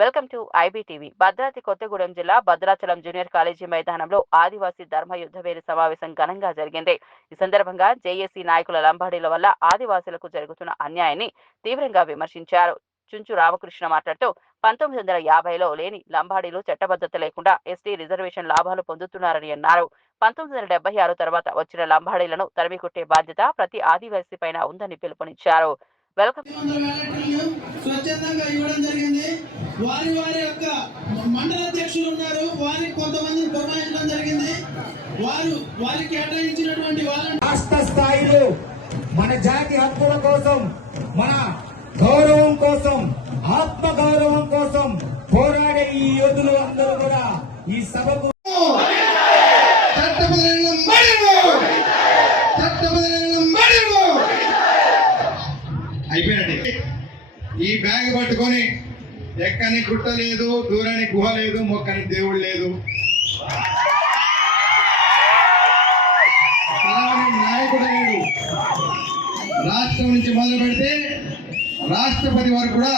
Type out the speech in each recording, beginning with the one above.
Welcome to IBTV. Bhadradri Kothagudem జిల్లా Bhadrachalam junior college మైదానంలో ఆదివాసీ ధర్మ యుద్ధవేరి సమావేశం ఘనంగా జరిగింది. ఈ సందర్భంగా జేఏసీ నాయకుల లంబాడీల వల్ల ఆదివాసులకు జరుగుతున్న అన్యాయాన్ని తీవ్రంగా విమర్శించారు. చుంచు రామకృష్ణ మాట్లాడుతూ 1950లో లేని లంబాడీలు చట్టబద్ధత లేకుండా ఎస్టీ రిజర్వేషన్ లాభాలు పొందుతున్నారని అన్నారు. 1976 తర్వాత వచ్చిన లంబాడీలను తరిమికొట్టే బాధ్యత ప్రతి ఆదివాసీ పైన ఉందని పిలుపునిచ్చారు. స్వచ్ఛందంగా ఇవ్వడం జరిగింది. వారి యొక్క మండల అధ్యక్షులు ఉన్నారు, వారి కొంతమందిని పురమాయించడం జరిగింది. వారికి కేటాయించినటువంటి రాష్ట్ర స్థాయిలో మన జాతి హక్కుల కోసం, మన గౌరవం కోసం, ఆత్మ గౌరవం కోసం పోరాడే ఈ యోధులు అందరూ కూడా ఈ సభకు అయిపోయినట్టు ఈ బ్యాగ్ పట్టుకొని ఎక్కని గుట్ట లేదు, దూరాని గుహ లేదు, మొక్కని దేవుడు లేదు. నాయకుడు లేడు. రాష్ట్రం నుంచి మొదలు పెడితే రాష్ట్రపతి వరకు కూడా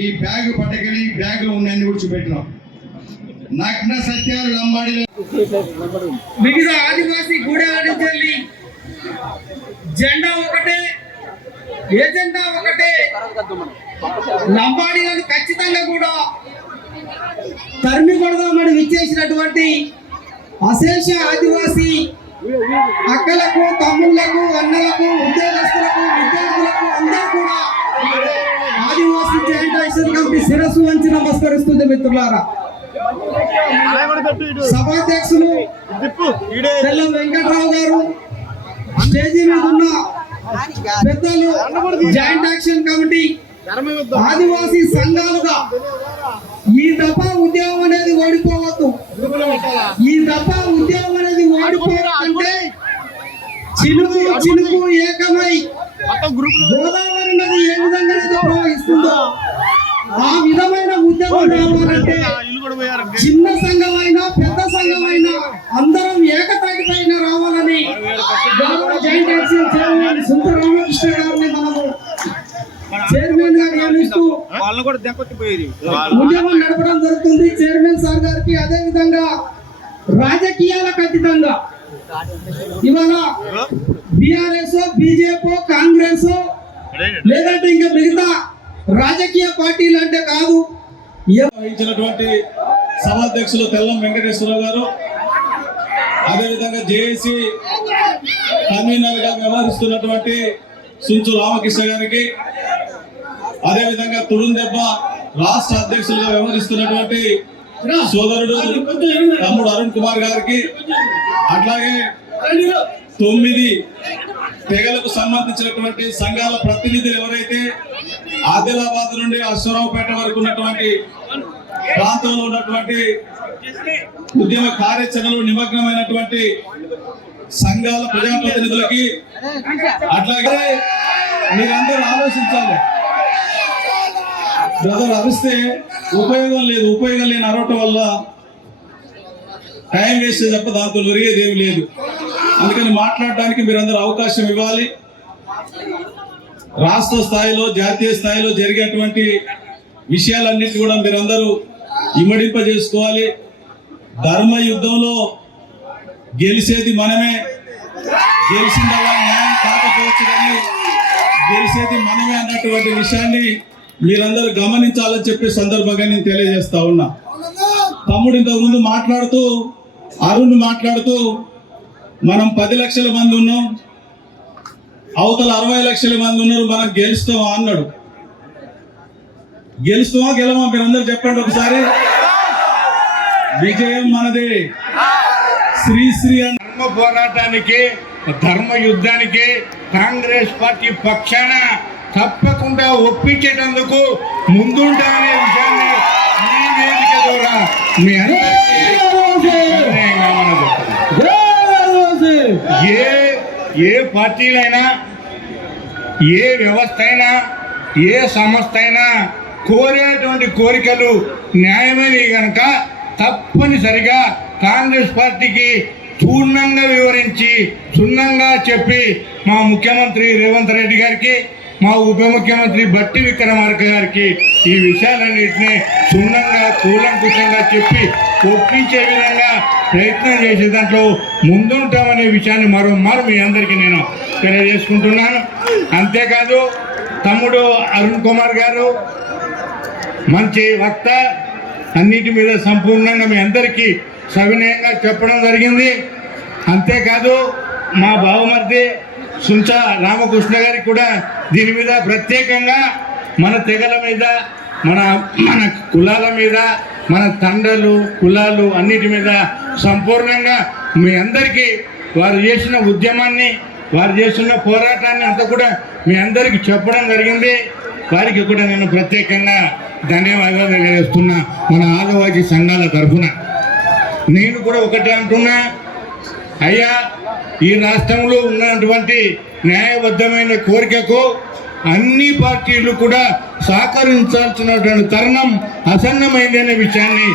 ఈ బ్యాగ్ పట్టుకెళ్ళి ఈ బ్యాగులో ఉన్నాయని కూర్చోబెట్టినాం. నగ్న సత్యాలు లంబాడి మిగతా ఆదివాసీ గూడాడి జెండా ఒకటే, ఏజెండా ఒకటే. లంబాడీలను ఖచ్చితంగా కూడా తరిమి కొడదామని విచ్చేసినటువంటి అశేష ఆదివాసీ అక్కలకు, తమ్ముళ్లకు, అన్నలకు, ఉద్యోగస్తులకు, విద్యార్థులకు అందరూ కూడా ఆదివాసీ జాయింట్ యాక్షన్ కమిటీ శిరస్సు వంచి నమస్కరిస్తుంది. మిత్రులారా, సభాధ్యక్షులు తెల్లం వెంకట్రావు గారు, స్టేజీ మీద ఉన్న పెద్దలు, జాయింట్ యాక్షన్ కమిటీ, ఆదివాసీ సంఘాలుగా ఈ దఫా ఉద్యమం అనేది ఓడిపోవద్దు. ఈ దఫా ఉద్యమం అనేది ఓడిపోవాలంటే చినుకు చినుకు ఏకమై గోదావరి నది ఏ విధంగా ప్రవహిస్తుందో ఆ విధమైన ఉద్యమం రావాలంటే చిన్న సంఘమైనా పెద్ద సంఘమైనా అందరం ఏకతాటి పైన రావాలని జాయింట్ యాక్షన్ చైర్మన్ సుందర రామకృష్ణ గారిని మనము చైర్మన్ గా నియమిస్తూ ఉద్యమం నడపడం జరుగుతుంది. చైర్మన్ సార్ గారికి అదే విధంగా రాజకీయాలకు అతీతంగా ఇవాళ బీఆర్ఎస్, బీజేపీ, కాంగ్రెస్ లేదంటే ఇంకా మిగతా రాజకీయ పార్టీలు అంటే కాదు. వహించినటువంటి సభాధ్యక్షులు తెల్లం వెంకటేశ్వరరావు గారు, అదేవిధంగా జేఏసీ కన్వీనర్ గా వ్యవహరిస్తున్నటువంటి చుంచు రామకృష్ణ గారికి, అదేవిధంగా తుడుందెబ్బ రాష్ట్ర అధ్యక్షులుగా వ్యవహరిస్తున్నటువంటి సోదరుడు తమ్ముడు అరుణ్ కుమార్ గారికి, అట్లాగే 9 తెగలకు సంబంధించినటువంటి సంఘాల ప్రతినిధులు ఎవరైతే ఆదిలాబాద్ నుండి అశ్వరావుపేట వరకు ఉన్నటువంటి ప్రాంతంలో ఉన్నటువంటి ఉద్యమ కార్యాచరణలో నిమగ్నమైనటువంటి సంఘాల ప్రజాప్రతినిధులకి, అట్లాగే మీరందరూ ఆలోచించాలి. బ్రదర్ అరిస్తే ఉపయోగం లేదు. ఉపయోగం లేని అరవటం వల్ల టైం వేస్ట్ తప్ప దాంతో ఒరిగేది ఏమి లేదు. అందుకని మాట్లాడడానికి మీరందరూ అవకాశం ఇవ్వాలి. రాష్ట్ర స్థాయిలో, జాతీయ స్థాయిలో జరిగేటువంటి విషయాలన్నిటి కూడా మీరందరూ ఇమ్మడింపజేసుకోవాలి. ధర్మ యుద్ధంలో గెలిచేది మనమే, గెలిచిందల్లా న్యాయం కాకపోవచ్చు కానీ గెలిచేది మనమే అన్నటువంటి విషయాన్ని మీరందరూ గమనించాలని చెప్పే సందర్భంగా నేను తెలియజేస్తా ఉన్నా. తమ్ముడు ఇంతకుముందు మాట్లాడుతూ, అరుణ్ మాట్లాడుతూ మనం 10 లక్షల మంది ఉన్నాం, అవతల 60 లక్షల మంది ఉన్నారు, మనం గెలుస్తామా అన్నాడు. గెలుస్తామా గెలవా మీరందరూ చెప్పండి ఒకసారి. విజయం మనదే. శ్రీశ్రీ ధర్మ పోరాటానికి, ధర్మ యుద్ధానికి కాంగ్రెస్ పార్టీ పక్షాన తప్పకుండా ఒప్పించేటందుకు ముందుంటామనే విషయాన్ని ఈ వేదిక ద్వారా మీ ఏ పార్టీలైనా, ఏ వ్యవస్థ అయినా, ఏ సంస్థ అయినా కోరేటువంటి కోరికలు న్యాయమైనవి కనుక తప్పనిసరిగా కాంగ్రెస్ పార్టీకి క్షుణ్ణంగా వివరించి, క్షుణ్ణంగా చెప్పి మా ముఖ్యమంత్రి రేవంత్ రెడ్డి గారికి, మా ఉప ముఖ్యమంత్రి బట్టి విక్రమార్క గారికి ఈ విషయాలన్నింటినీ క్షుణ్ణంగా కూలంకుషంగా చెప్పి ఒప్పించే విధంగా ప్రయత్నం చేసే దాంట్లో ముందుంటామనే విషయాన్ని మరోమారు మీ అందరికీ నేను తెలియజేసుకుంటున్నాను. అంతేకాదు తమ్ముడు అరుణ్ కుమార్ గారు మంచి వక్త, అన్నిటి మీద సంపూర్ణంగా మీ అందరికీ సవినయంగా చెప్పడం జరిగింది. అంతేకాదు మా బావమర్ది సుంచా రామకృష్ణ గారికి కూడా దీని మీద ప్రత్యేకంగా మన తెగల మీద మన కులాల మీద మన తండ్రులు కులాలు అన్నిటి మీద సంపూర్ణంగా మీ అందరికీ వారు చేసిన ఉద్యమాన్ని వారు చేస్తున్న పోరాటాన్ని అంతా కూడా మీ అందరికీ చెప్పడం జరిగింది. వారికి కూడా నేను ప్రత్యేకంగా ధన్యవాదాలు తెలియజేస్తున్నా మన ఆదివాసీ సంఘాల తరఫున. నేను కూడా ఒకటే అంటున్నా, అయ్యా ఈ రాష్ట్రంలో ఉన్నటువంటి న్యాయబద్ధమైన కోరికకు అన్ని పార్టీలు కూడా సహకరించాల్సినటువంటి తరుణం ఆసన్నమైందనే విషయాన్ని